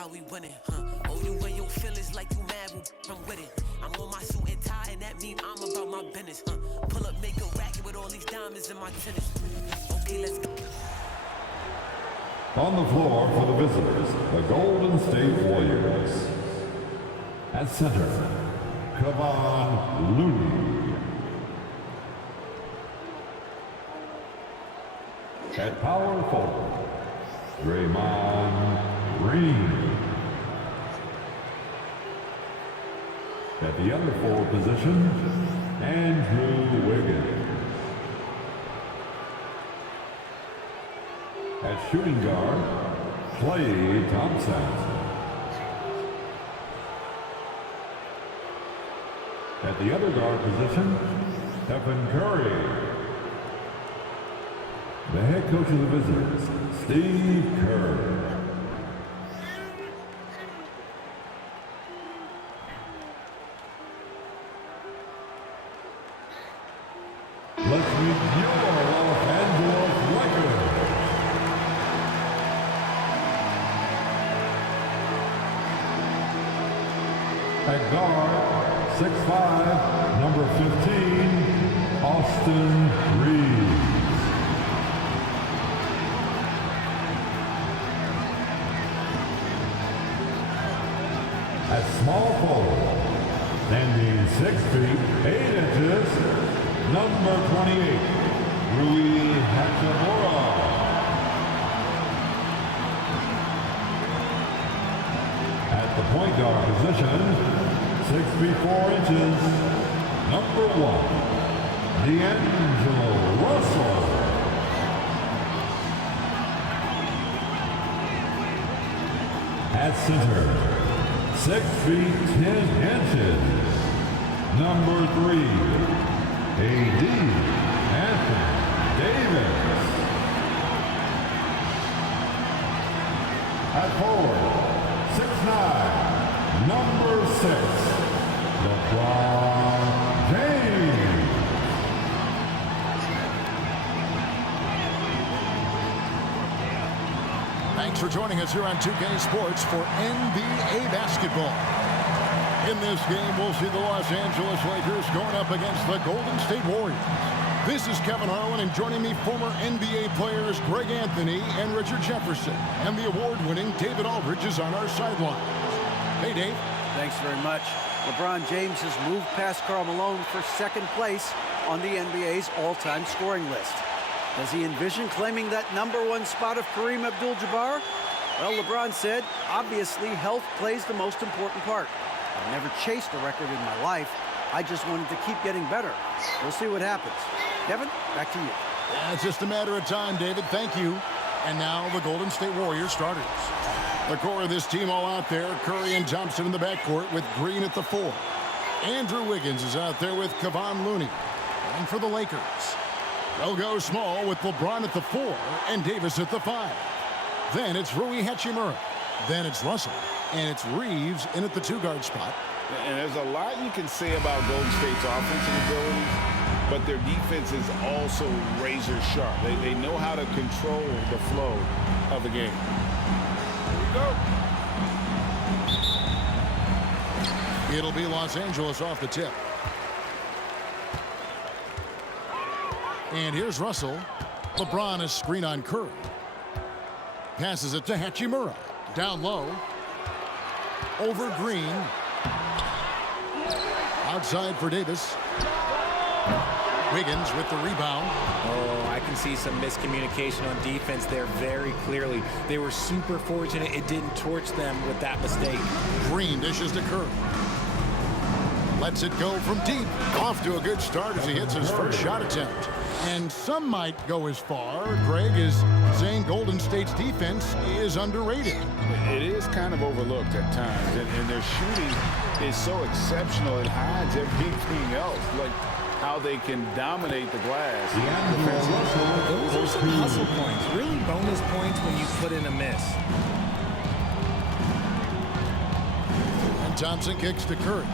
how we winning, Oh, you and your feelings like you mad, I'm with it. I'm on my suit and tie, and that mean I'm about my business, Pull up, make a racket with all these diamonds in my tennis. Okay, let's go. On the floor for the visitors, the Golden State Warriors. At center, Kevon Looney. At power forward, Draymond Green. At the other forward position, Andrew Wiggins. At shooting guard, Klay Thompson. At the other guard position, Stephen Curry. The head coach of the visitors, Steve Kerr. Let's meet your Los Angeles Lakers. At guard, 6'5", number 15, Austin Reeves. At small forward, standing 6 feet 8 inches, number 28, Rui Hachimura. At the point guard position, 6 feet 4 inches, number 1, D'Angelo Russell. At center, 6 feet 10 inches, number 3, A.D. Anthony Davis. At forward, 6'9", number 6, LeBron James. Thanks for joining us here on 2K Sports for NBA basketball. In this game, we'll see the Los Angeles Lakers going up against the Golden State Warriors. This is Kevin Harlan, and joining me, former NBA players Greg Anthony and Richard Jefferson. And the award-winning David Aldridge is on our sideline. Hey, Dave. Thanks very much. LeBron James has moved past Karl Malone for second place on the NBA's all-time scoring list. Does he envision claiming that #1 spot of Kareem Abdul-Jabbar? Well, LeBron said, obviously, health plays the most important part. I've never chased a record in my life. I just wanted to keep getting better. We'll see what happens. Kevin, back to you. It's just a matter of time, David. Thank you. And now the Golden State Warriors starters. The core of this team all out there. Curry and Thompson in the backcourt with Green at the 4. Andrew Wiggins is out there with Kevon Looney. And for the Lakers, they'll go small with LeBron at the 4 and Davis at the 5. Then it's Rui Hachimura. Then it's Russell. And it's Reeves in at the 2-guard spot. And there's a lot you can say about Golden State's offensive abilities, but their defense is also razor sharp. They know how to control the flow of the game. Here we go. It'll be Los Angeles off the tip. And here's Russell. LeBron is screen on Curry. Passes it to Hachimura. Down low. Over Green. Outside for Davis. Wiggins with the rebound. Oh, I can see some miscommunication on defense there very clearly. They were super fortunate it didn't torch them with that mistake. Green dishes to Curry. Lets it go from deep. Off to a good start as he hits his first shot attempt. And some might go as far, Greg, is saying Golden State's defense is underrated. It is kind of overlooked at times, and their shooting is so exceptional it hides everything else, like how they can dominate the glass. Those are some hustle points, really bonus points when you put in a miss. And Thompson kicks to Curry.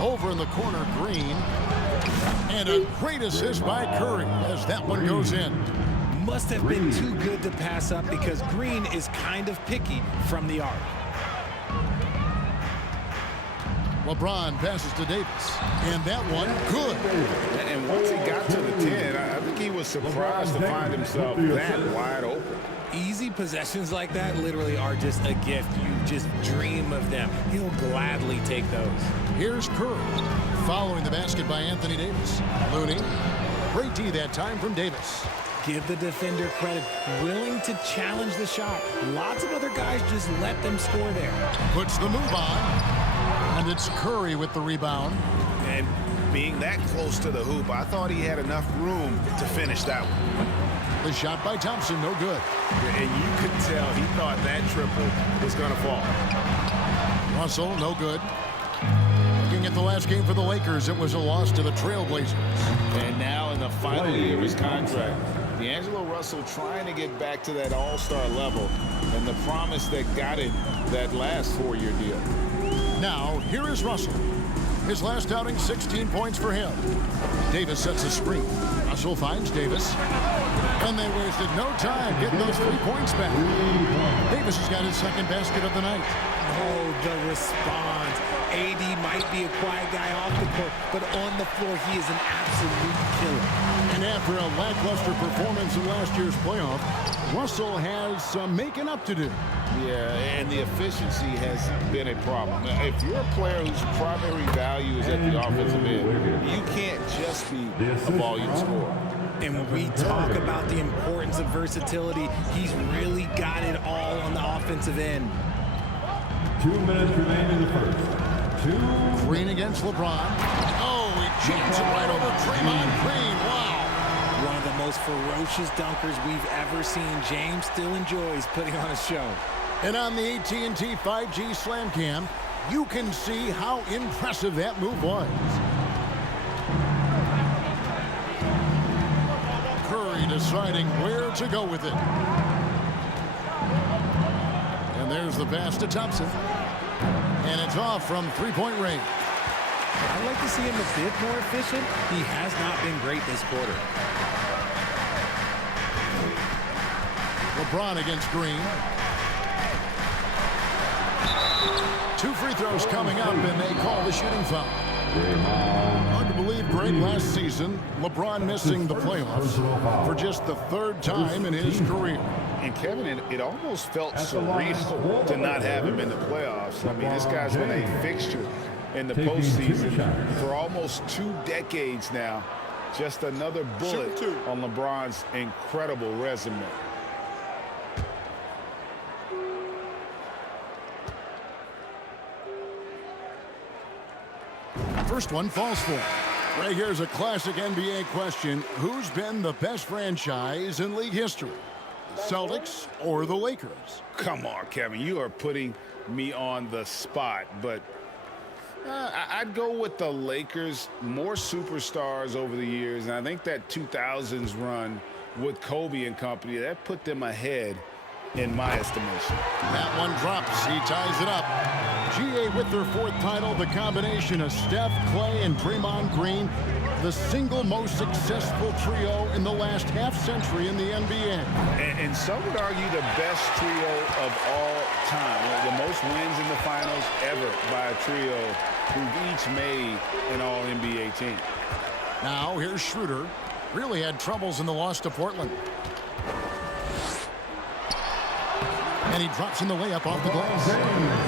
Over in the corner, Green. And a great assist by Curry as that one goes in. must have been too good to pass up because Green is kind of picky from the arc. LeBron passes to Davis. And that one, good. And once he got to the 10, I think he was surprised to find himself that wide open. Easy possessions like that literally are just a gift. You just dream of them. He'll gladly take those. Here's Curry. Following the basket by Anthony Davis. Looney. Great D that time from Davis. Give the defender credit. Willing to challenge the shot. Lots of other guys just let them score there. Puts the move on. And it's Curry with the rebound. And being that close to the hoop, I thought he had enough room to finish that one. The shot by Thompson, no good. And you could tell he thought that triple was going to fall. Russell, no good. Looking at the last game for the Lakers, it was a loss to the Trailblazers. And now in the final year of his contract, D'Angelo Russell trying to get back to that all-star level and the promise that got him that last 4-year deal. Now, here is Russell. His last outing, 16 points for him. Davis sets a screen. Russell finds Davis. And they wasted no time getting those 3 points back. Davis has got his second basket of the night. Oh, the response. AD might be a quiet guy off the court, but on the floor, he is an absolute killer. And after a lackluster performance in last year's playoff, Russell has some making up to do. Yeah, and the efficiency has been a problem. If you're a player whose primary value is at the offensive end, you can't just be a volume scorer. And when we talk about the importance of versatility, he's really got it all on the offensive end. 2 minutes remain in the first. Green against LeBron. Oh, he jams it right over Draymond Green. Wow. One of the most ferocious dunkers we've ever seen. James still enjoys putting on a show. And on the AT&T 5G Slam Cam, you can see how impressive that move was. Curry deciding where to go with it. And there's the pass to Thompson. And it's off from three-point range. I'd like to see him a bit more efficient. He has not been great this quarter. LeBron against Green. 2 free throws coming up, and they call the shooting foul. Hard to believe, Greg, last season, LeBron missing the playoffs for just the 3rd time in his career. And Kevin, it almost felt surreal to not have him in the playoffs. I mean, this guy's been a fixture in the postseason for almost 2 decades now. Just another bullet on LeBron's incredible resume. First one falls for him. Right here's a classic NBA question. Who's been the best franchise in league history? The Celtics or the Lakers? Come on, Kevin. You are putting me on the spot, but I'd go with the Lakers. More superstars over the years, and I think that 2000s run with Kobe and company, that put them ahead in my estimation. That one drops. He ties it up. GA with their 4th title, the combination of Steph, Clay, and Draymond Green, the single most successful trio in the last half-century in the NBA. And some would argue the best trio of all time. The most wins in the finals ever by a trio who've each made an All-NBA team. Now, here's Schroeder. Really had troubles in the loss to Portland. And he drops in the layup off the glass.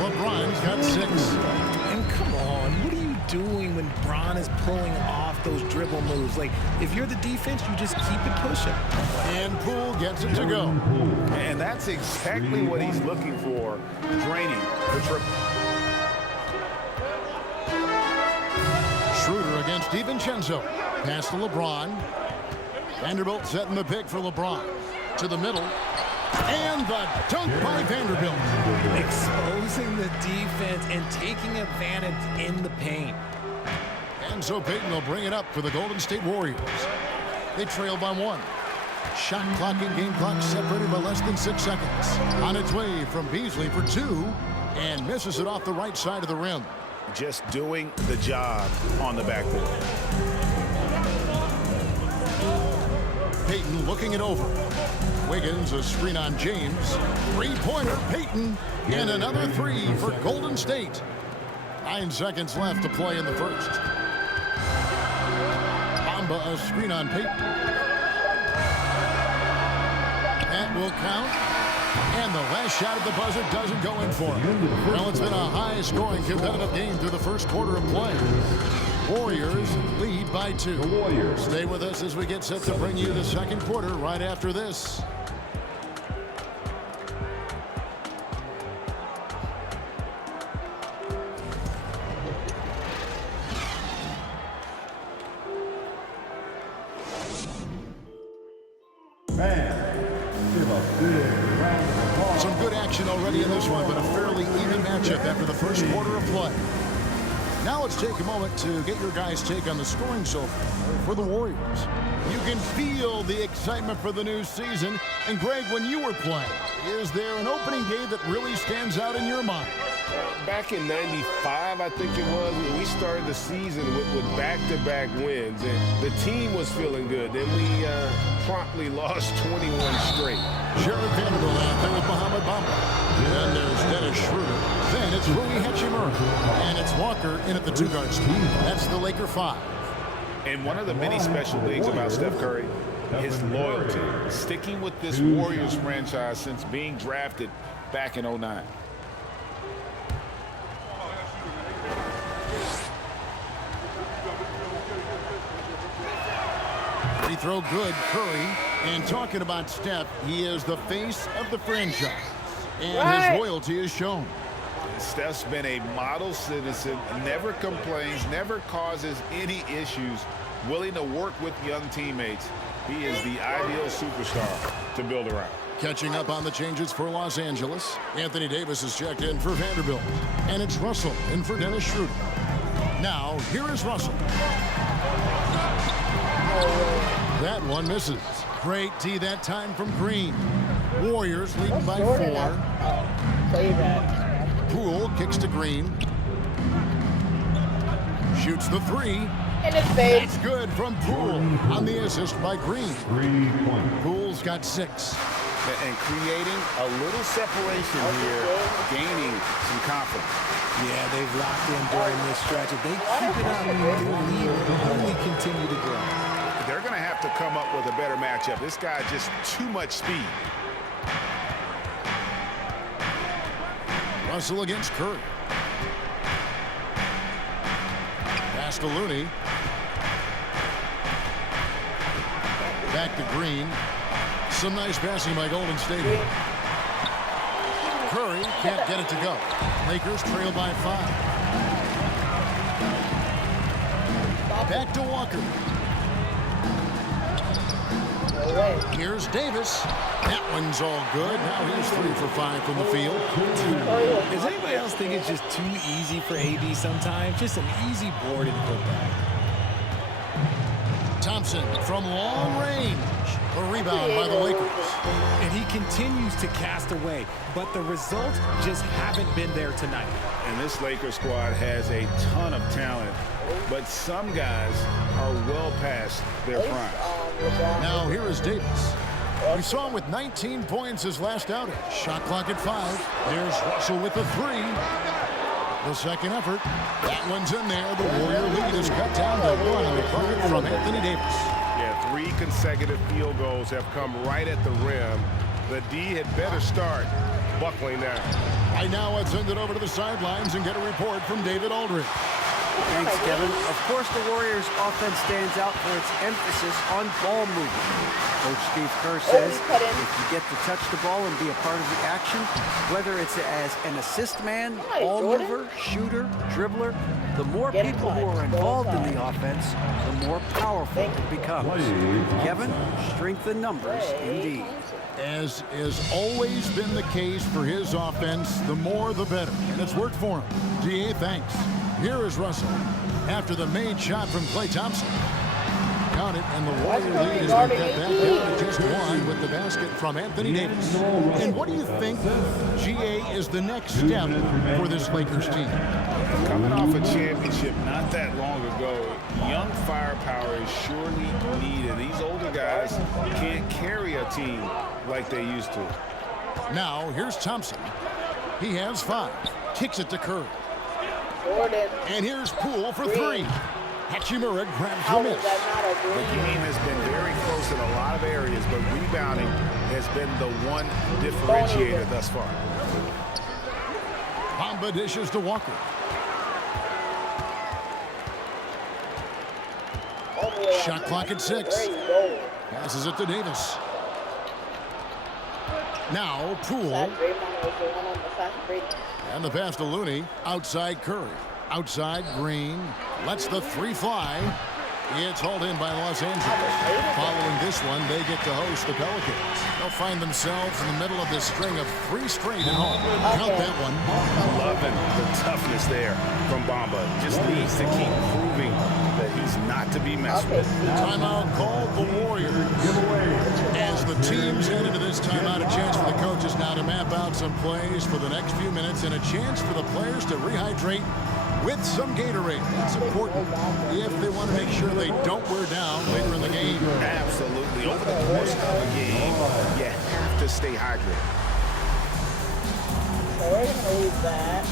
LeBron's got 6. And come on, what are you doing when Bron is pulling off those dribble moves? Like, if you're the defense, you just keep it pushing. And Poole gets it to go. And that's exactly what he's looking for, draining the triple. Schroeder against DiVincenzo. Pass to LeBron. Vanderbilt setting the pick for LeBron. To the middle. And the dunk by Vanderbilt. Exposing the defense and taking advantage in the paint. And so Payton will bring it up for the Golden State Warriors. They trail by 1. Shot clock and game clock separated by less than 6 seconds. On its way from Beasley for 2. And misses it off the right side of the rim. Just doing the job on the backboard. Payton looking it over. Wiggins, a screen on James. Three-pointer, Payton. And another three for Golden State. 9 seconds left to play in the first. Bamba, a screen on Payton. That will count. And the last shot at the buzzer doesn't go in for him. Well, it's been a high-scoring competitive game through the first quarter of play. Warriors lead by 2. The Warriors. Stay with us as we get set to bring you the second quarter right after this. Some good action already in this one, but a fairly even matchup after the first quarter of play. Now let's take a moment to get your guys' take on the scoring so far for the Warriors. You can feel the excitement for the new season. And Greg, when you were playing, is there an opening day that really stands out in your mind? Back in '95, I think it was, when we started the season with back-to-back wins, and the team was feeling good. Then we promptly lost 21 straight. Jared Vanderbilt out there with Mohamed Bamba. Then there's Dennis Schroeder. Then it's Rui Hachimura. And it's Walker in at the 2-guard spot. That's the Laker 5. And one of the many special things about Steph Curry, his loyalty. Sticking with this Warriors franchise since being drafted back in '09. Free throw good, Curry. And talking about Steph, he is the face of the franchise. And his loyalty is shown. Steph's been a model citizen, never complains, never causes any issues, willing to work with young teammates. He is the ideal superstar to build around. Catching up on the changes for Los Angeles. Anthony Davis is checked in for Vanderbilt. And it's Russell in for Dennis Schroeder. Now, here is Russell. That one misses. Great tee that time from Green. Warriors leading by 4. Poole kicks to Green. Shoots the 3. And it's fade. That's good from Poole on the assist by Green. 3-point. Poole's got 6. And creating a little separation here, gaining some confidence. Yeah, they've locked in during this stretch. If they keep it up, their lead will only continue to grow. They're going to have to come up with a better matchup. This guy just too much speed. Russell against Curry. Pass to Looney. Back to Green. Some nice passing by Golden State. Curry can't get it to go. Lakers trail by 5. Back to Walker. Here's Davis. That one's all good. Now he's 3 for 5 from the field. Does anybody else think it's just too easy for AD sometimes? Just an easy board and putback. Thompson from long range. A rebound by the Lakers. And he continues to cast away, but the results just haven't been there tonight. And this Lakers squad has a ton of talent, but some guys are well past their prime. Now here is Davis. We saw him with 19 points his last outing. Shot clock at 5. There's Russell with the 3. The second effort. That one's in there. The Warrior lead is cut down to 1 on the bucket from Anthony Davis. Yeah, 3 consecutive field goals have come right at the rim. The D had better start buckling down. Right now, let's send it over to the sidelines and get a report from David Aldridge. Thanks, Kevin. Of course, the Warriors' offense stands out for its emphasis on ball movement. Coach Steve Kerr says if you get to touch the ball and be a part of the action, whether it's as an assist man, ball mover, shooter, dribbler, the more people who are involved in the offense, the more powerful it becomes. Kevin, strength in numbers indeed. As has always been the case for his offense, the more the better. And it's worked for him. DA, thanks. Here is Russell after the made shot from Klay Thompson. count it, and the Warrior lead has been cut back down to just one with the basket from Anthony Davis. And what do you think, GA, is the next step for this Lakers team? Coming off a championship not that long ago, young firepower is surely needed. These older guys can't carry a team like they used to. Now, here's Thompson. He has 5. Kicks it to Curry. And here's Poole for 3. Hachimura grabs the miss. The game has been very close in a lot of areas, but rebounding has been the one differentiator thus far. Bamba dishes to Walker. Shot clock at 6. Passes it to Davis. Now Poole. And the pass to Looney. Outside Curry. Outside Green. Lets the 3 fly. It's hauled in by Los Angeles. Following this one, they get to host the Pelicans. They'll find themselves in the middle of this string of 3 straight at home. Count that one. Loving the toughness there from Bamba. Just needs to keep proving that he's not to be messed with. Timeout called the Warriors. As the teams head into this timeout, a chance for the coaches now to map out some plays for the next few minutes and a chance for the players to rehydrate with some Gatorade. It's important if they want to make sure they don't wear down later in the game. Absolutely. Over the course of a game, you have to stay hydrated. So we're going to leave that.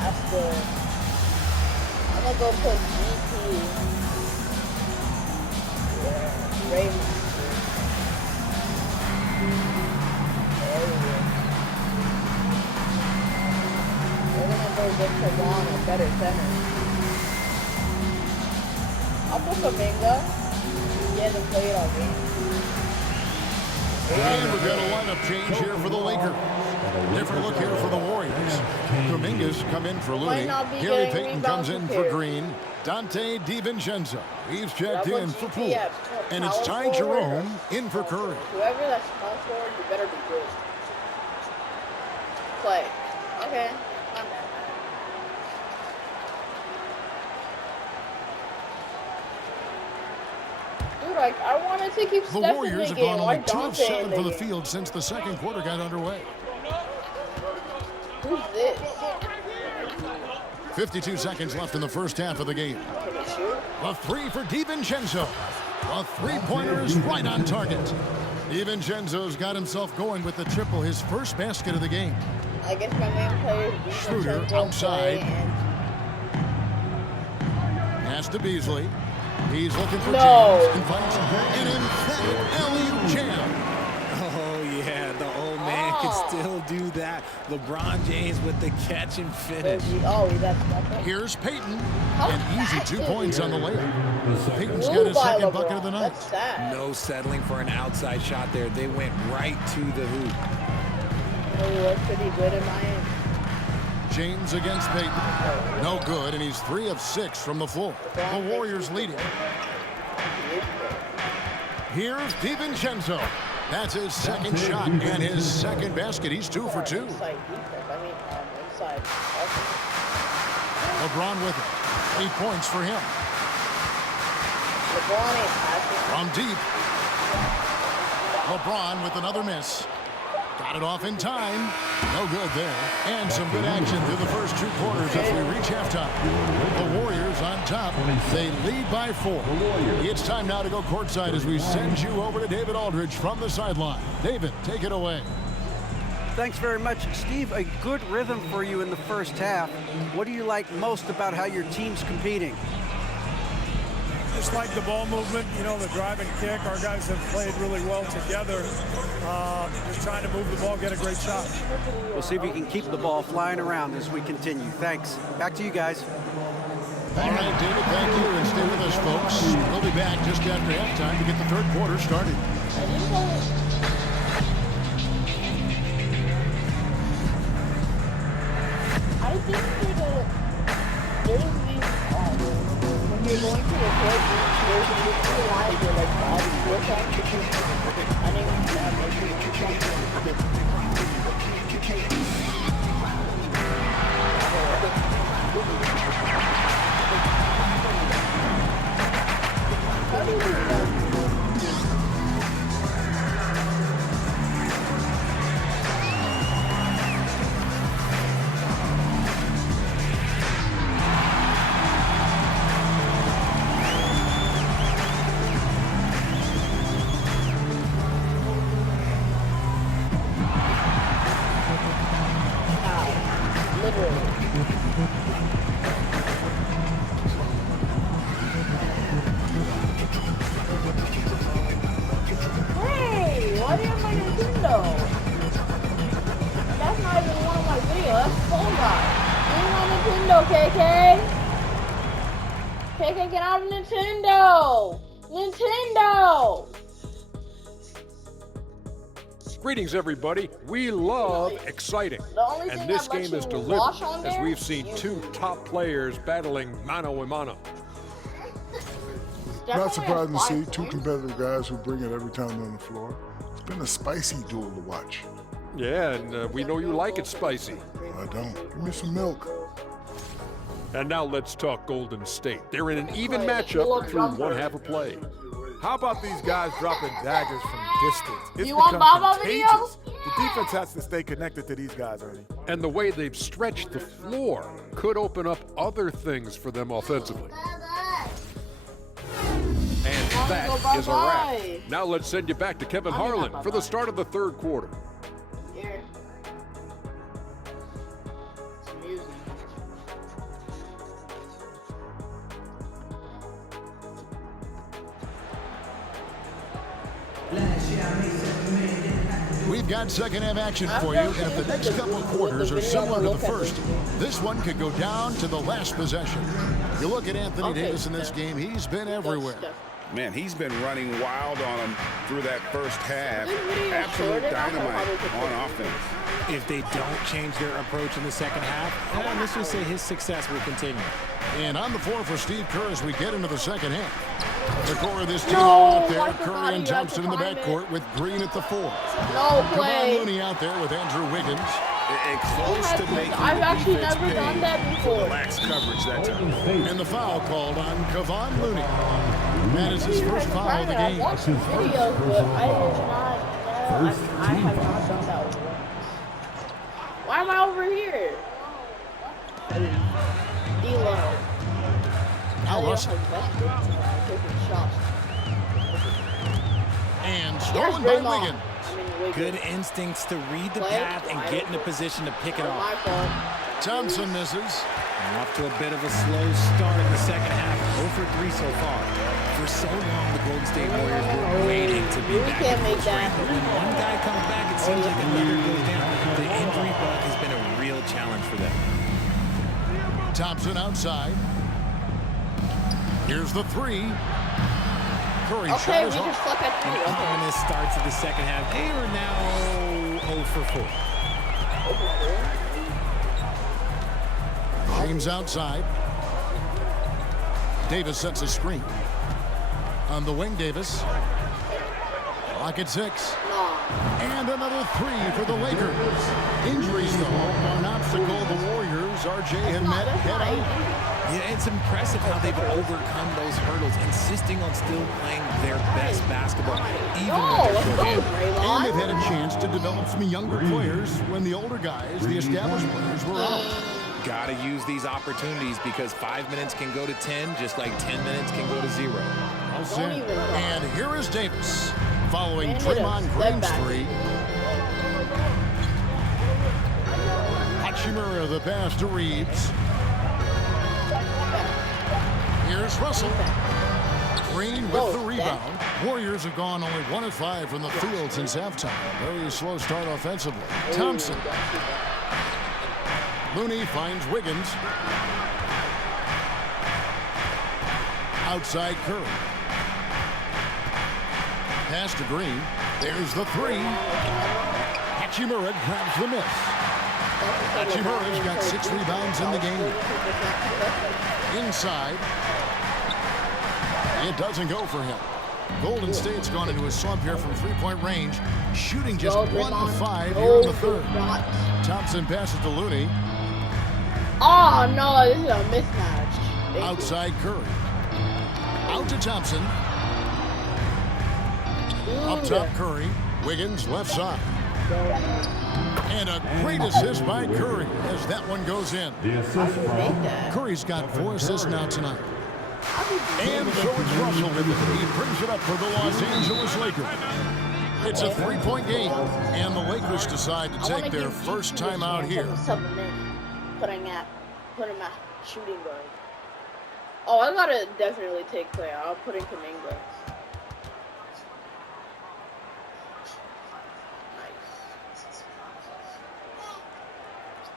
That's good. I'm going to go put GP. Yeah, Ravens. There we go. We're going to go get Kavon a better center. I'll put Kaminga. He hasn't played all game. And we've got a lineup change here for the Lakers. Different look here for the Warriors. Kuminga's come in for Looney. Gary Payton comes in for Green. Dante DiVincenzo. He's checked in for Poole. And it's Ty Jerome in for Curry. Whoever that's small forward, you better be good. Play. Okay. I'm down. Dude, like, I wanted to keep The Steph Warriors in have the gone game. only Why 2 of Dante 7 in from the game? field since the second quarter got underway. Who's this? 52 seconds left in the first half of the game. Can he shoot? A 3 for DiVincenzo. A 3-pointer is right on target. DiVincenzo's got himself going with the triple, his first basket of the game. I guess my main player is Schroeder DiVincenzo outside. and Pass to Beasley. He's looking for No. James. And finds an emphatic alley-oop jam. Oh, yeah, the old man can still do that. LeBron James with the catch and finish. that's nothing. Here's Payton. How An easy fast 2 is points he? on the layup. Payton's got Moved his by second LeBron. bucket of the night. That's sad. No settling for an outside shot there. They went right to the hoop. He was pretty good in Miami. James against Payton. No good, and he's 3 of 6 from the floor. The Warriors leading. Here's DiVincenzo. That's his second shot and his second basket. He's 2 for 2. Inside defense. I mean, inside. LeBron with it. 8 points for him. LeBron ain't passing. From deep. LeBron with another miss. Got it off in time. No good there. And some good action through the first 2 quarters as we reach halftime. The Warriors on top. They lead by 4. It's time now to go courtside as we send you over to David Aldridge from the sideline. David, take it away. Thanks very much, Steve. A good rhythm for you in the first half. What do you like most about how your team's competing? Just like the ball movement, you know, the drive and kick. Our guys have played really well together. Just trying to move the ball, get a great shot. We'll see if we can keep the ball flying around as we continue. Thanks. Back to you guys. All right, David, thank you, and stay with us, folks. We'll be back just after halftime to get the third quarter started. I think there's these, when you're going to record, there's these 2 lines where like all the 4 times I think Nintendo. That's not even one of my videos. That's Fall Guys. You're on Nintendo, KK. KK, get out of Nintendo. Nintendo. Greetings, everybody. We love exciting. The only And thing this that lets game is you delivered wash on as there we've seen is two top players battling mano a mano. Not definitely surprising to a see 5 two points. competitive guys who bring it every time they're on the floor. It's been a spicy duel to watch. Yeah, and we know you like it spicy. I don't. Give me some milk. And now let's talk Golden State. They're in an even matchup through one half of play. How about these guys dropping daggers from distance? It's You want become Baba contagious. videos? The defense has to stay connected to these guys, Ernie. And the way they've stretched the floor could open up other things for them offensively. And that is a wrap. Now let's send you back to Kevin Harlan for the start of the third quarter. Here. Some music. We've got second half action for you, and if the next couple of quarters are similar to the first, this one could go down to the last possession. You look at Anthony Davis in this game, he's been everywhere. Man, he's been running wild on him through that first half. Absolute dynamite on offense. If they don't change their approach in the second half, let's just say his success will continue. And on the floor for Steve Kerr as we get into the second half. The core of this team all out there, Curry and Thompson in the backcourt with Green at the 4. No Kevon way. Looney out there with Andrew Wiggins. And close to making I've the actually defense never done pay that for the before. lax coverage that time. And the foul called on Kevon Looney. That is his first foul of the I've game. watched some videos, but I have not done that once. Why am I over here? D-Lo. Al Russell. Taking shots. And Here's stolen by Draymond. Wiggins. Good instincts to read the path and get in a position to pick it My off. fault. Thompson misses. And off to a bit of a slow start in the second half. 0 for 3 so far. For so long, the Golden State Warriors were waiting to be We back can't in make full that. strength. But when one guy comes back, it seems like another goes down. The injury bug has been a real challenge for them. Thompson outside. Here's the 3. Curry Okay, shot we is just off. suck at An 3. ominous start to the second half. They are now 0 for 4. James outside. Davis sets a screen. On the wing, Davis. Clock at 6. And another 3 for the Lakers. Injuries, though, are an obstacle the Warriors, RJ and Met head on. Yeah, it's impressive how they've overcome those hurdles, insisting on still playing their best basketball, even when they're short-handed. And they've had a chance to develop some younger players when the older guys, the established players, were out. Gotta use these opportunities because 5 minutes can go to 10, just like 10 minutes can go to 0. And here is Davis, following And hit a Draymond step Green's back. 3. Hachimura the pass to Reeves. Here's Russell. Green with the rebound. Warriors have gone only 1 of 5 from the field since halftime. Very slow start offensively. Thompson. Looney finds Wiggins. Outside Curry. Pass to Green. There's the 3. Hachimura grabs the miss. Hachimura's got 6 rebounds in the game. Inside. It doesn't go for him. Golden State's gone into a slump here from three-point range, shooting just 1 of 5 here in the third. Thompson passes to Looney. Oh, no, this is a mismatch. Outside Curry. Out to Thompson. Up top Curry. Wiggins left side. And a great assist by Curry as that one goes in. The assist from Curry's got 4 assists now tonight. And so it's Russell. He brings it up for the Los Angeles Lakers. It's a 3-point game, and the Lakers decide to take their first time out here. Put him at shooting guard. Oh, I gotta definitely take Clay. I'll put in Kuminga. Nice.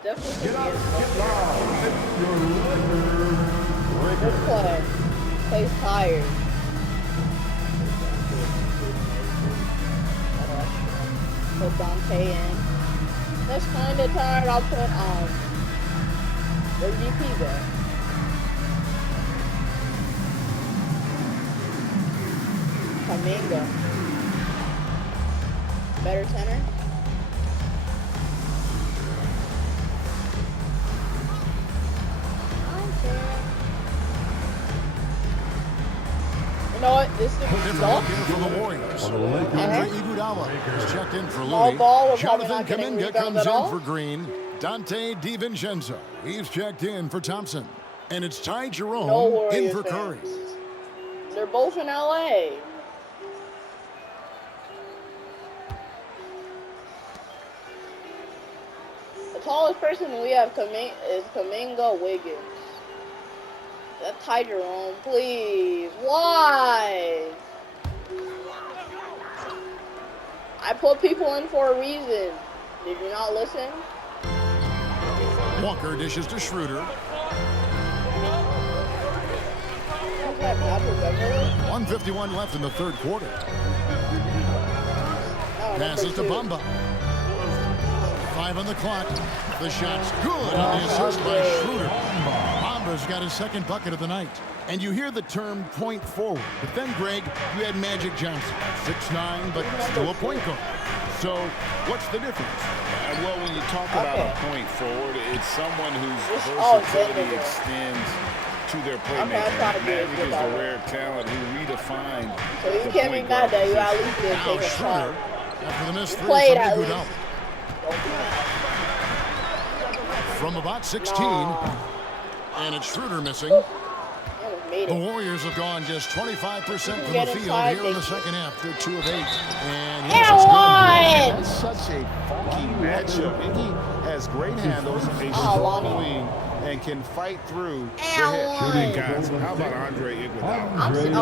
definitely good play. Plays tired. Put Dante in. That's kind of tired. I'll put where's DP go? Kaminga. Better center. You know what? This is Different soft. here for the Warriors. Andre Iguodala is checked in for Small Looney. ball, we're probably Jonathan not getting Kuminga rebounds comes at in all. for Green. Dante DiVincenzo, he's checked in for Thompson. And it's Ty Jerome No in Warriors for Curry. fans. They're both in LA. The tallest person we have is Kaminga Wiggins. That Ty Jerome, please. Why? I put people in for a reason. Did you not listen? Walker dishes to Schroeder. Who's that, Patrick Beverly? 1:51 left in the third quarter. Oh, Passes to number 2. Bamba. 5 on the clock. The shot's good on the assist by Schroeder. Bamba's got his second bucket of the night. And you hear the term point forward. But then, Greg, you had Magic Johnson. 6'9", but still a point guard. So, what's the difference? Well, when you talk about a point forward, it's someone whose Oh, versatility Denver. extends to their I'm playmaking. trying to be Magic good is the at it. rare talent who redefined So you the can't be point mad guard that you at position. least did Now take a shot. Schroeder, after the missed You three played from at Iguodala. least. From about 16, and it's Schroeder missing. Almost made The it. Warriors have gone just 25% from the Get field inside, here in the baby. second half. They're 2 of 8. And And yes, it's good. That's such a funky matchup. Iggy has great handles, a Lonnie. strong wing, and can fight through the hit. Guys, how about Andre Iguodala? I was gonna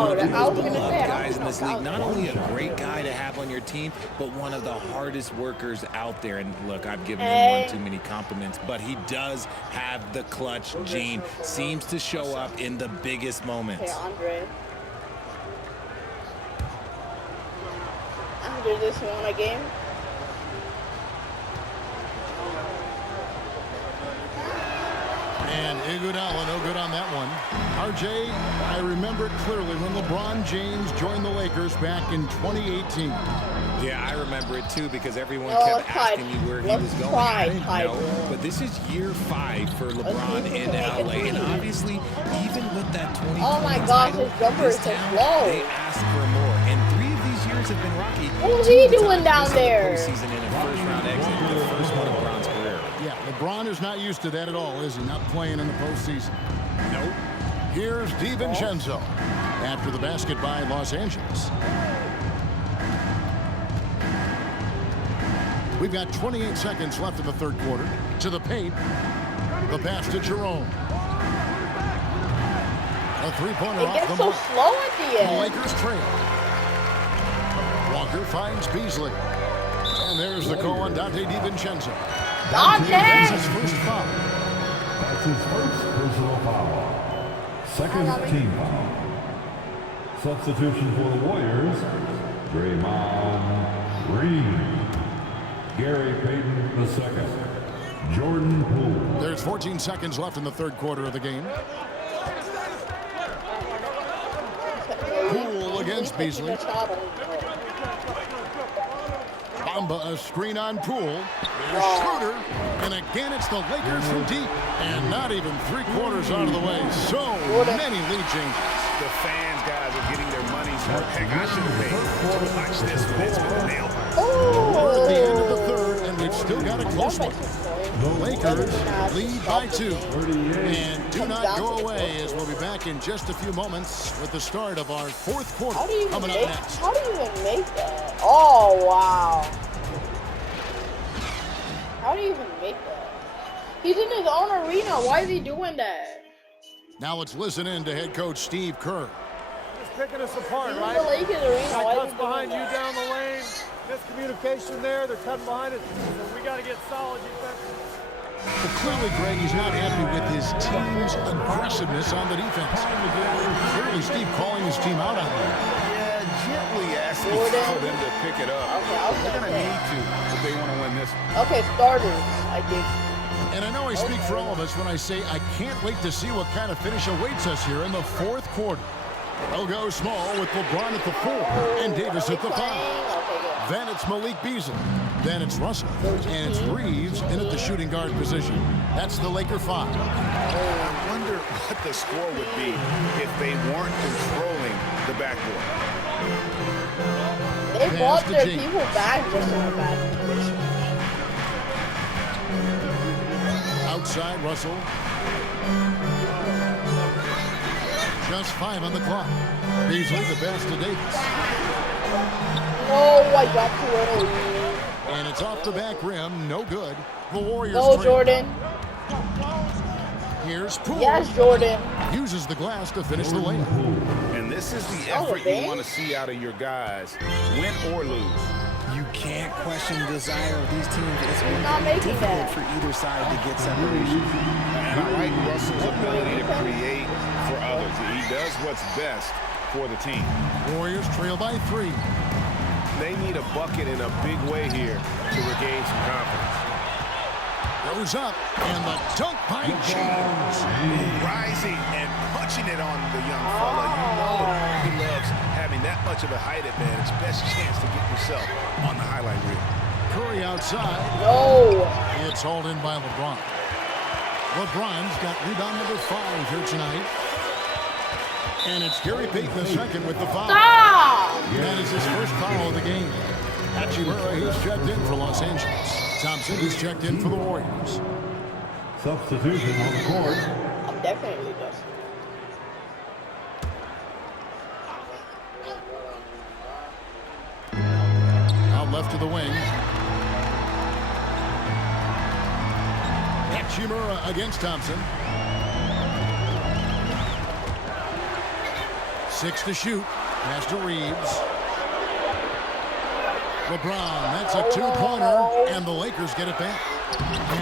Love say, guys in this league. Not only a great guy to have on your team, but one of the hardest workers out there. And look, I've given him one too many compliments, but he does have the clutch gene. Seems to show up in the biggest moments. Okay, Andre. After this one a game. And Iguodala, no good on that one. RJ, I remember clearly when LeBron James joined the Lakers back in 2018. Yeah, I remember it too because everyone No, kept let's try- asking me where he let's was going. try, I didn't Ty, know, bro. but this is year 5 for LeBron see if we in can make it LA, and three. obviously, even with that 2020 Oh my gosh, title, his jumper this is so town, slow. they asked for more, and 3 of these years have been rocky. What was 2 he of the doing times down this is the there? postseason in a first-round exit, the first one of LeBron's career. Yeah, LeBron is not used to that at all, is he? Not playing in the postseason. Nope. Here's DiVincenzo after the basket by Los Angeles. We've got 28 seconds left in the third quarter. To the paint. The pass to Jerome. A three-pointer It off gets the so mark. slow at the The end. Lakers trail. Walker finds Beasley. And there's the call on Dante DiVincenzo. That's Dante! his first foul. That's his first personal foul. Second team foul. Substitution for the Warriors, Draymond Green. Gary Payton II. Jordan Poole. There's 14 seconds left in the third quarter of the game. Poole against Beasley. Bamba, a screen on Poole. There's Schroeder. And again, it's the Lakers from deep. And not even 3/4 out of the way. So many lead changes. The fans, guys, are getting their money's worth. Heck, I should have paid to watch this one. It's been nailed. We're at the end of the third, and we've still got a close one. The Lakers lead by 2. And do not go away, as we'll be back in just a few moments with the start of our fourth quarter How do you even coming up make? next. How do you even make that? Oh wow! How do you even make that? He's in his own arena. Why is he doing that? Now let's listen in to head coach Steve Kerr. Just picking us apart, He's in right? the Lakers arena. Guy Why is cuts he behind doing you that? down the lane. Miscommunication there. They're cutting behind us. So we got to get solid defense. Well, clearly, Greg, he's not happy with his team's aggressiveness on the defense. Clearly, Steve calling his team out on that. Yeah, gently asking for them to pick it up. Okay, They're going to need to if they want to win this one. Okay, starters, I think. And I know I speak for all of us when I say I can't wait to see what kind of finish awaits us here in the fourth quarter. They'll go small with LeBron at the 4 and Davis at the 5. Then it's Malik Beasley. Then it's Russell. And it's Reeves in at the shooting guard position. That's the Laker 5. I wonder what the score would be if they weren't controlling the backboard. They brought their people back just in a bad position. Outside, Russell. Just 5 on the clock. Beasley the pass to Davis. Oh, I got too early. And it's off the back rim. No good. The Warriors. No, Jordan. Here's Poole. Yes, Jordan. Uses the glass to finish the layup. And this is the effort you want to see out of your guys, win or lose. You can't question the desire of these teams. It's not making difficult that. for either side to get separation. And I like Russell's ability to create for others. He does what's best for the team. Warriors trail by 3. They need a bucket in a big way here to regain some confidence. Goes up, and the dunk by James. Rising and punching it on the young fella. You know he loves having that much of a height advantage. Best chance to get yourself on the highlight reel. Curry outside. No. It's hauled in by LeBron. LeBron's got rebound number 5 here tonight. And it's Gary Payton II with the foul. Stop! That is his first foul of the game. Hachimura, he's checked in for Los Angeles. Thompson, he's checked in for the Warriors. Substitution on the court. I'm definitely dusty. Out left to the wing. Hachimura against Thompson. 6 to shoot. Pass to Reeves. LeBron, that's a 2-pointer, and the Lakers get it back.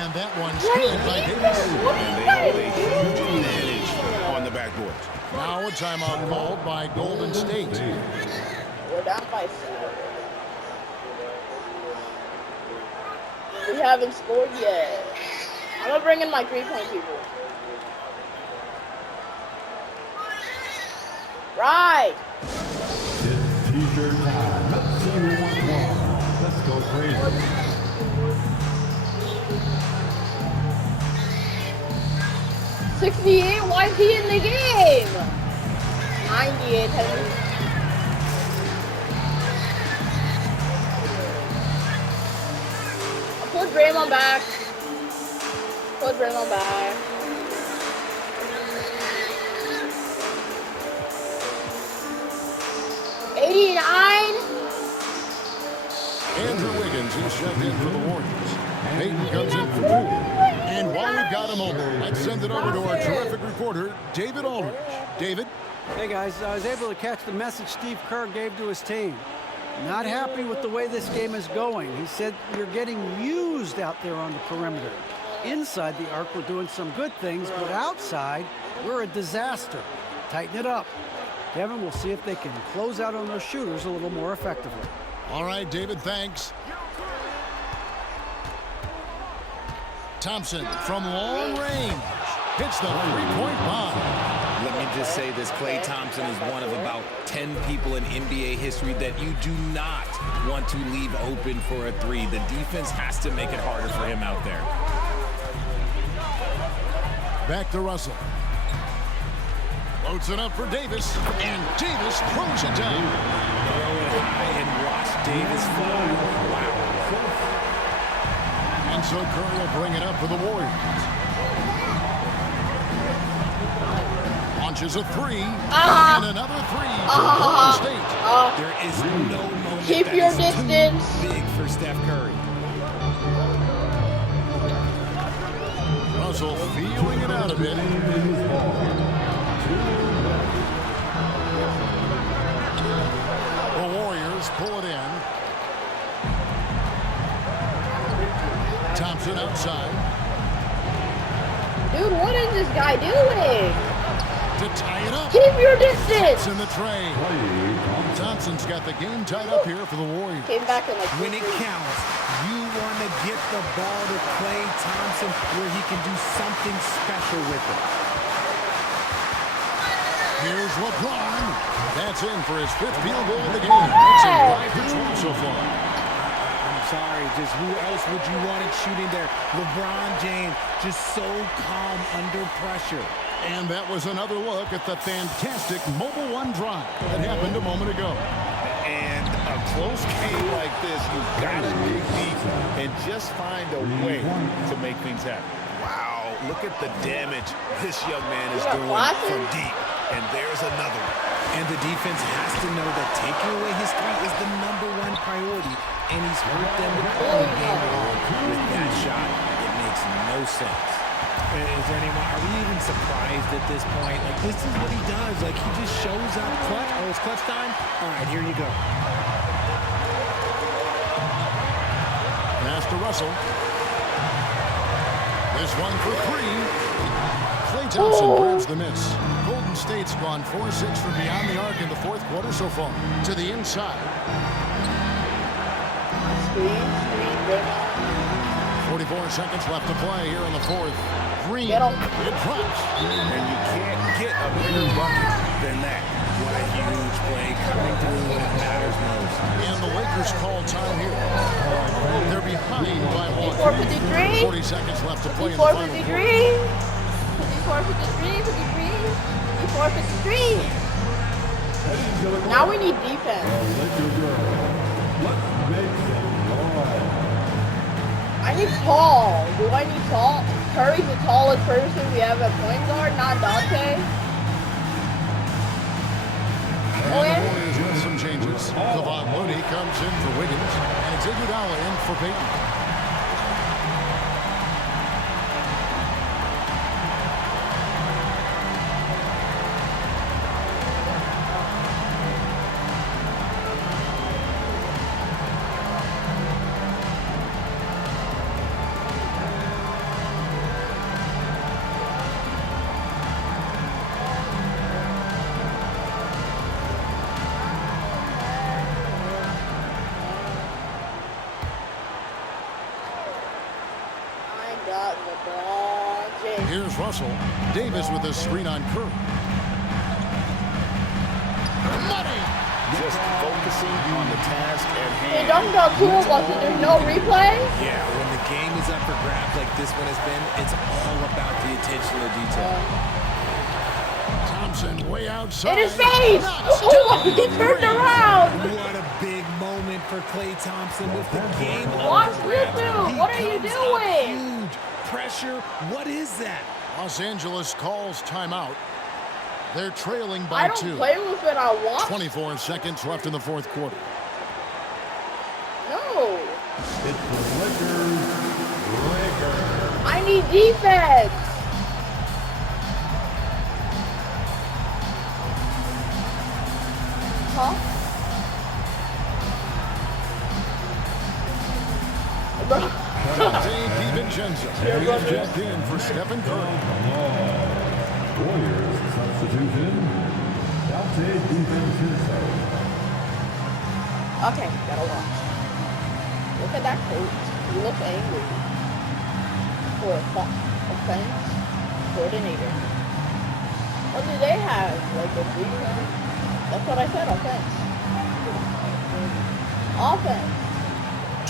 And that one's good by Davis. And they hold a huge advantage on the backboard. Now a timeout called by Golden State. We're down by 7. We haven't scored yet. I'm gonna bring in my 3-point people. Right. It's t-shirt time. Let's see who wants one. Let's go crazy. $68, why is he in the game? 98, I'll put Draymond back. Put Draymond back. Andrew Wiggins, who's checked in for the Warriors. Payton comes in for Poole. And while we've got him over, let's send it over to our terrific reporter, David Aldridge. David? Hey guys, I was able to catch the message Steve Kerr gave to his team. Not happy with the way this game is going. He said you're getting used out there on the perimeter. Inside the arc, we're doing some good things, but outside, we're a disaster. Tighten it up. Kevin, we'll see if they can close out on those shooters a little more effectively. All right, David, thanks. Thompson from long range hits the three-point bomb. Let me just say this, Klay Thompson is one of about 10 people in NBA history that you do not want to leave open for a three. The defense has to make it harder for him out there. Back to Russell. Loads it up for Davis, and Davis throws it down. And watch Davis fall. Wow. And so Curry will bring it up for the Warriors. Launches a three, and another three for Golden State. There is no moment Keep that your is distance. too big for Steph Curry. Russell feeling it out a bit. The Warriors pull it in. Thompson outside. Dude, what is this guy doing? To tie it up. Keep your distance. It's in the tray. Thompson's got the game tied up here for the Warriors. Came back in like When it counts, you want to get the ball to Klay Thompson where he can do something special with it. Here's LeBron. That's in for his 5th field goal of the game. Makes it 5 for 12 so far. I'm sorry, just who else would you want it shooting there? LeBron James, just so calm under pressure. And that was another look at the fantastic Mobile One drive that happened a moment ago. And a close game like this, you've got to dig deep and just find a way to make things happen. Wow, look at the damage this young man is doing from deep. And there's another one. And the defense has to know that taking away his three is the #1 priority, and he's hurt them all game long with that shot. It makes no sense. Is there anyone, are we even surprised at this point? Like, this is what he does. Like, he just shows up clutch. Oh, it's clutch time? All right, here you go. Pass to Russell. This one for 3. Klay Thompson grabs the miss. Golden State's gone 4-6 from beyond the arc in the 4th quarter so far. To the inside. Screen, 44 seconds left to play here in the 4th. Green. Get him. It drops. And you can't get a bigger bucket than that. What a huge play coming through when it matters most. And the Lakers call time here. They're behind by 1. 54-53. 40 seconds left to play in the final. 54-53. 54-53. 54-53. Now we need defense. I need tall. Do I need tall? Curry's the tallest person we have at point guard, not Dante. And the Warriors with some changes. Kevon Looney comes in for Wiggins, and Iguodala in for Payton. Here's Russell. Davis with a screen on Curry. Money! Just focusing on the task at hand. Hey, talking about two of us, and there's no replay? Yeah, when the game is up for grabs like this one has been, it's all about the attention to detail. Thompson way outside. In his face! Oh, he turned around! What a big moment for Klay Thompson with the game Watch up for grabs. YouTube! What are you He comes up doing? huge. Pressure, what is that? Los Angeles calls timeout. They're trailing by I don't 2. play with it, I want. 24 seconds left in the 4th quarter. No. It's the Lakers. I need defense. Huh? Bro. Dave DiVincenzo. He's checked in for Stephen Curry. Warriors substitution. Dante DiVincenzo. Okay, gotta watch. Look at that coach. He looks angry. For a offense coordinator. What do they have? Like a defense? That's what I said, offense. Offense.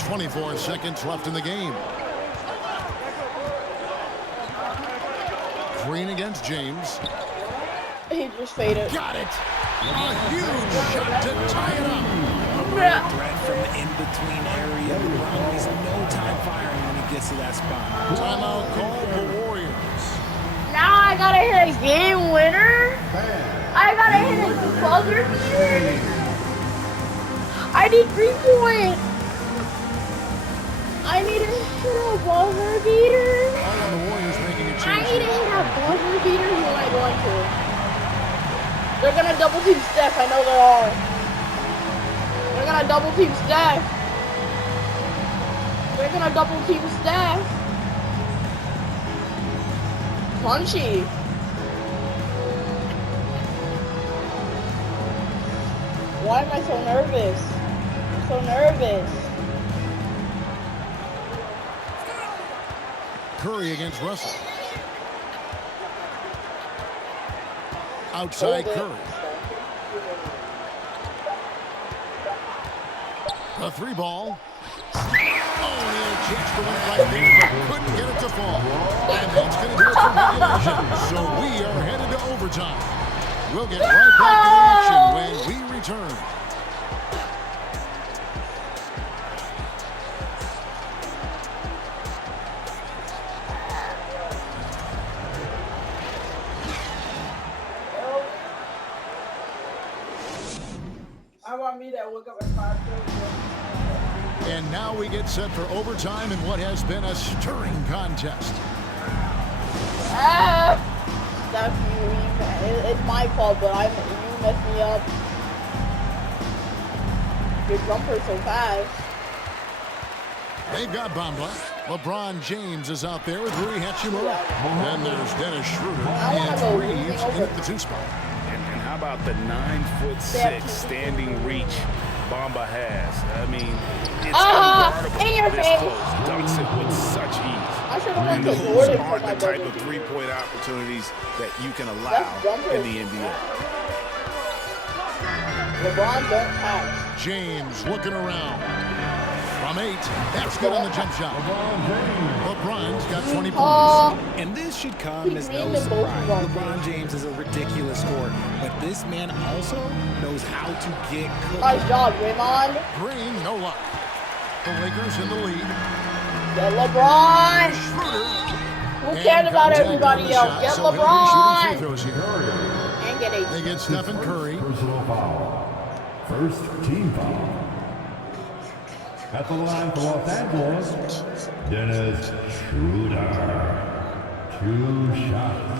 24 seconds left in the game. Green against James. He just faded. Got it! A huge shot to tie it up. Threat from the in-between area. LeBron wastes no time firing when he gets to that spot. Timeout call for Warriors. Now I gotta hit a game winner? I gotta hit a buzzer beater? I need 3 points. I need to hit a buzzer beater. All on the Warriors making a I change. need to hit a buzzer beater. Who am I going to? They're gonna double team Steph. I know they are. They're gonna double team Steph. They're gonna double team Steph. punchy. Why am I so nervous? I'm so nervous. Curry against Russell. Outside Curry. The three ball. Oh, and he had a chance to win it right there, but couldn't get it to fall. And that's going to do it for regulation. So we are headed to overtime. We'll get right back to action when we return. I want me that woke up at 5:30. And now we get set for overtime in what has been a stirring contest. That's you. It's my fault, but you messed me up. Your jumper's so fast. They've got Bamba. LeBron James is out there with Rui Hachimura. Then there's Dennis Schroeder. And Reeves in at the 2 spot. And how about the 9'6" standing reach Bamba has? I mean, it's unguardable. In your This face. close, dunks it with such ease. I should have went And to those Jordan for aren't my the type of brother. three-point opportunities that you can allow That's jumper. in the NBA. LeBron don't pass. James looking around. From 8, that's good on the jump shot. LeBron's got 20 points. And this should come as no Between the both surprise. of them. LeBron James is a ridiculous scorer, but this man also knows how to get cooked. Nice job, Draymond. Green, no luck. The Lakers in the lead. Get LeBron. Schroeder. Who cares about everybody else? Get So he'll be shooting free LeBron. throws here. And get They a. get Stephen Curry. Personal foul. First team foul. At the line for Los Angeles, Dennis Schroeder. 2 shots.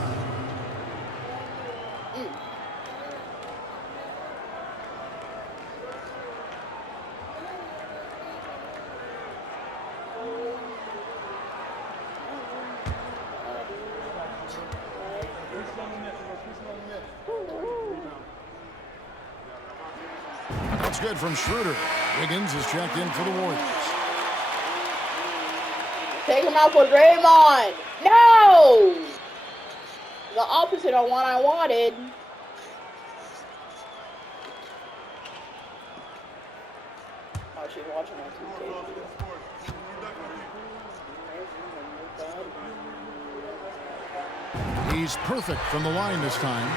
That's good from Schroeder. Wiggins is checked in for the Warriors. Take him out for Draymond. No! The opposite of what I wanted. Oh, she's watching my 2K. He's perfect from the line this time.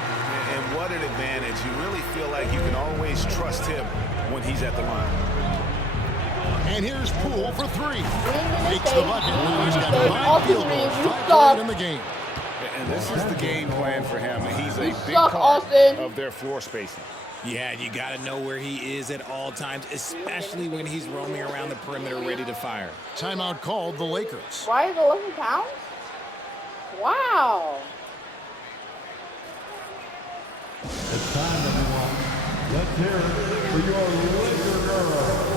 And what an advantage. You really feel like you can always trust him when he's at the line. And here's Poole for 3. Makes Mistake. the bucket. Now he's got All 5 three field goals, of you 5 suck. in the game. And this is the game plan for him. He's a You big suck, part Austin. of their floor spacing. Yeah, you got to know where he is at all times, especially when he's roaming around the perimeter ready to fire. Timeout called the Lakers. Why is 11 pounds? Wow. It's time, everyone. Let's hear it for your Laker girl.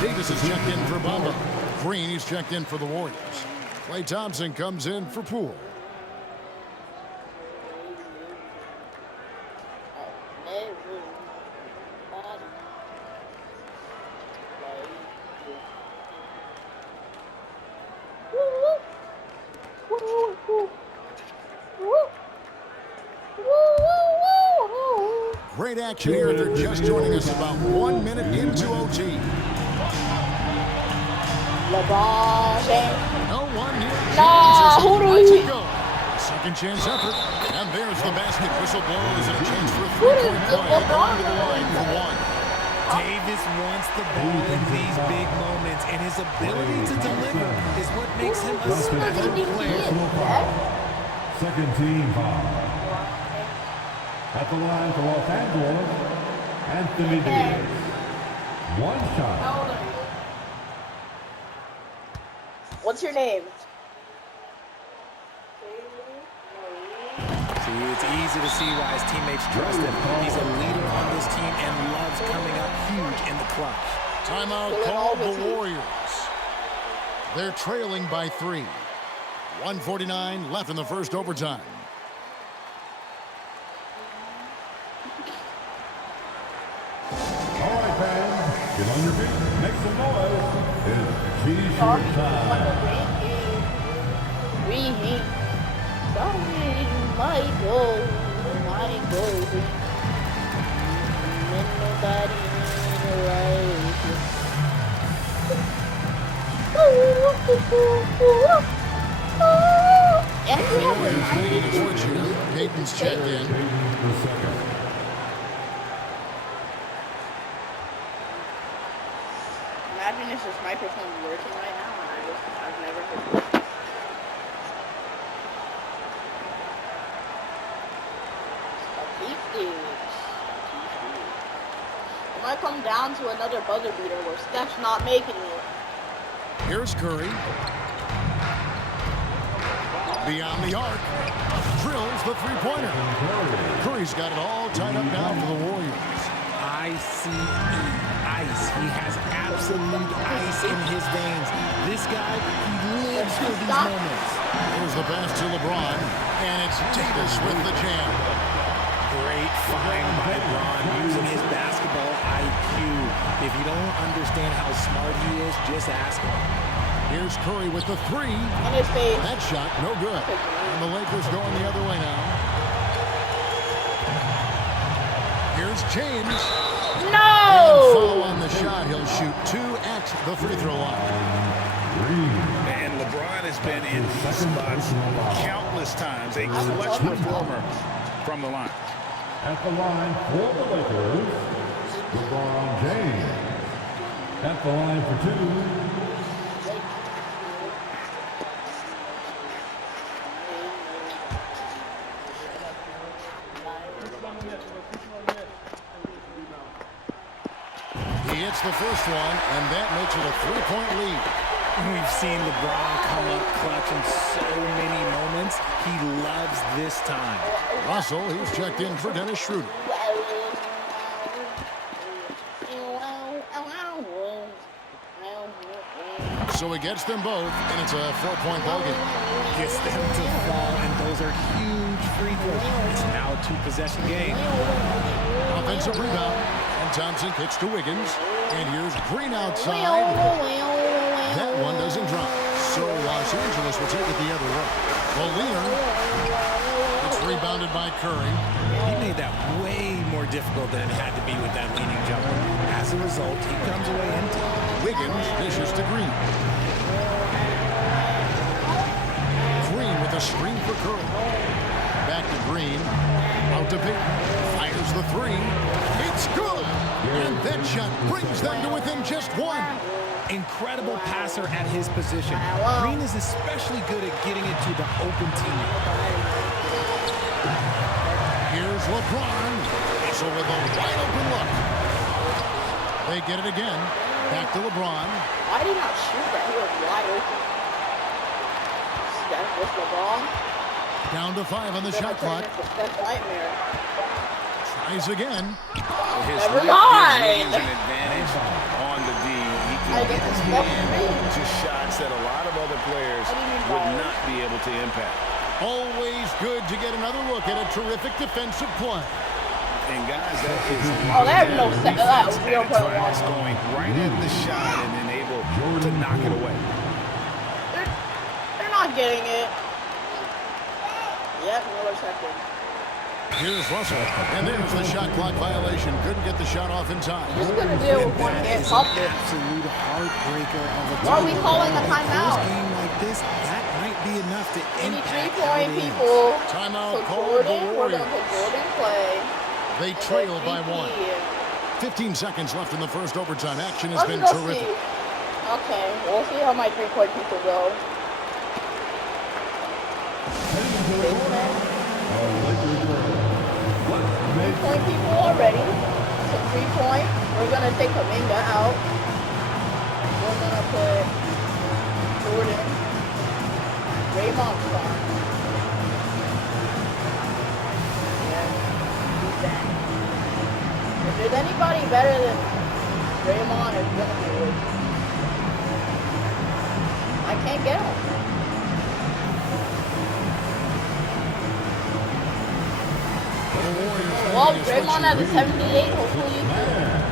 Davis is checked in for Bamba. Green is checked in for the Warriors. Klay Thompson comes in for Poole. Great action here. They're just joining us about 1 minute into OT. LeBron James. No one here. Nah, who do Lets we- it go. Second chance effort. And there's the basket. Whistle blows and a chance for a Who does three-point play. LeBron Going to the line for 1. Davis wants the ball in these big moments, and his ability to deliver is what makes him a special player. Second team foul. At the line for Los Angeles, Anthony Davis. 1 shot. What's your name? See, it's easy to see why his teammates trust him. He's a leader on this team and loves coming up huge in the clutch. Timeout called the Warriors. They're trailing by 3. 1:49 left in the first overtime. All right, fans, get on your feet, make some noise. It's T-shirt time. Michael. Nobody Peyton's checked in. Imagine if this microphone's working right now and I've never heard it. It might come down to another buzzer beater where Steph's not making it. Here's Curry. Beyond the arc. Drills the three-pointer. Curry's got it all tied up now for the Warriors. ICE. Ice. He has absolute ice in his veins. This guy, he lives for these moments. Here's the pass to LeBron, and it's Davis with the jam. Great find by Bron using his basketball IQ. If you don't understand how smart he is, just ask him. Here's Curry with the three. In his face. That shot, no good. And the Lakers going the other way now. Here's James. No! And foul on the shot. He'll shoot 2 at the free throw line. And LeBron has been in these spots countless times. A clutch performer from the line. At the line for the Lakers, LeBron James. At the line for 2. He hits the first one, and that makes it a 3-point lead. We've seen LeBron come up clutch in so many moments. He loves this time. Russell, he's checked in for Dennis Schroeder. So he gets them both, and it's a 4-point ball game. Gets them to fall, and those are huge free throws. It's now a 2-possession game. Offensive rebound, and Thompson kicks to Wiggins. And here's Green outside. That one doesn't drop. So Los Angeles will take it the other way. Molina. It's rebounded by Curry. He made that way more difficult than it had to be with that leaning jumper. As a result, he comes away empty. Wiggins dishes to Green. Green with a screen for Curry. Back to Green. Out to Peyton. Fires the three. It's good. And that shot brings them to within just 1. Incredible passer at his position. Green is especially good at getting it to the open teammate. Here's LeBron. So with a wide open look. They get it again. Back to LeBron. Why did he not shoot that? He was wide open. That was LeBron. Down to 5 on the shot clock. That's nightmare. Tries again. Never mind. An advantage on the D. He can get his hand to shots that a lot of other players would not be able to impact. Always good to get another look at a terrific defensive play. And guys, that is there's no second. That was real play. going right at the shot and then able to knock it away. They're not getting it. Yep, another second. Here's Russell, and there's the shot clock violation. Couldn't get the shot off in time. Just gonna deal with one game. Absolute heartbreaker of a Why are we calling a timeout? A game like this, that might be enough to impact 3-point people. Timeout So called the Jordan, we're Warriors. gonna put Jordan play. They trail by 1. 15 seconds left in the first overtime. Action has been terrific. See. Okay, we'll see how my 3-point people go. 3-point people already. So 3-point. We're gonna take Kaminga out. We're gonna put Jordan. Draymond's gone. Yeah, he's back. If there's anybody better than Draymond, it's gonna be Wiggins. I can't get him. Well, Draymond at the 78, hopefully you can.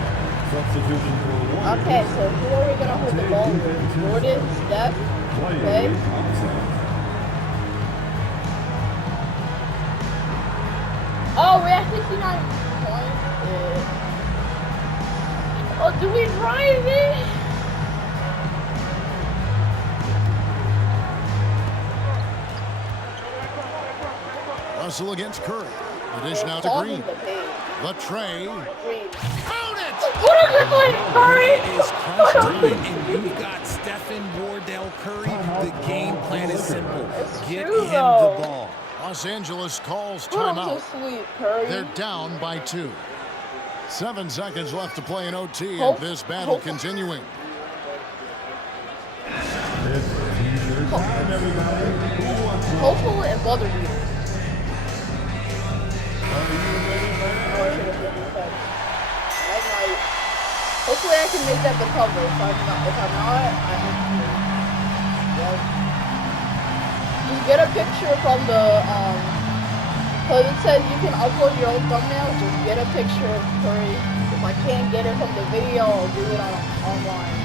Substitution for Warriors. Okay, so who are we gonna hold the ball with? Jordan, Steph, okay. Oh, we're at 69 points. Oh, do we drive it? Russell against Curry. The dish now to Green. The tray. Found it! What are you doing, Curry? It is crunch time, and you've got Stephen Wardell Curry. The game plan is simple. Get him the ball. Los Angeles calls Put him to timeout. sleep, Curry. They're down by 2. 7 seconds left to play in OT, and this battle continuing. Hopefully, and buzzer beater. Hopefully I can make that the cover. If I'm not, just get a picture from the cause it says you can upload your own thumbnail. Just get a picture of Curry. If I can't get it from the video, I'll do it online.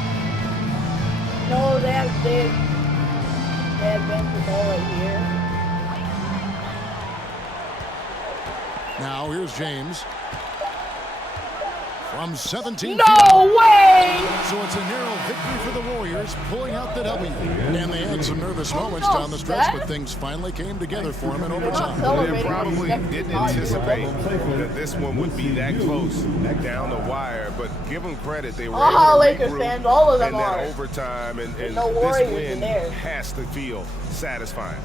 No, they have been the ball right here. Now here's James. From 17 No feet. way! So it's a narrow victory for the Warriors, pulling out the W. And they had some nervous moments down the stretch, but things finally came together for them in overtime. They probably didn't anticipate that this one would be that close down the wire, but give them credit. They were able to Lakers regroup fans, all of them in that are. overtime, and No this Warriors win in there. has to feel satisfying.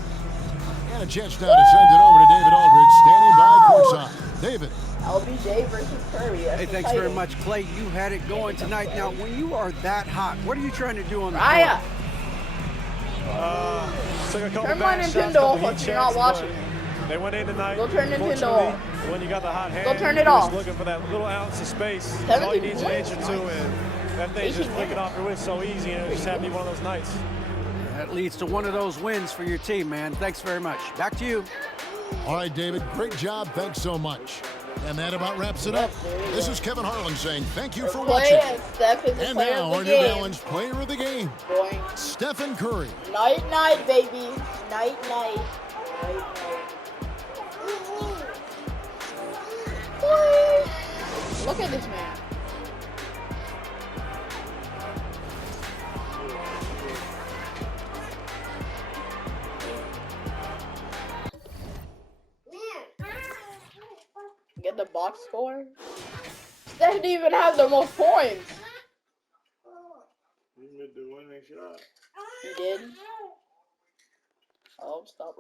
And a chance now to send it over to David Aldridge, standing by courtside. David. LBJ versus Curry. Hey, thanks very much, Clay. You had it going tonight. Now, when you are that hot, what are you trying to do on the court? Raya. Took a couple Turn my bad shots, Nintendo couple off heat if you're not checks, watching. but They went in tonight. Go turn Nintendo Unfortunately, off. When you got the hot hand, Go turn it you're just off. looking for that little ounce of space. 70 All you need is an points. inch or two, and that thing's just flicking off your wrist so easy, and it just happened to be one of those nights. That leads to one of those wins for your team, man. Thanks very much. Back to you. All right, David, great job. Thanks so much. And that about wraps it up. This is Kevin Harlan saying thank you for watching. And Steph is the And player now of our the New game. Balance player of the game, Boing. Stephen Curry. Night, night, baby. Night, night. Night, night. Boy. Look at this man. Get the box score. Steph didn't even have the most points. He did. Oh, stop.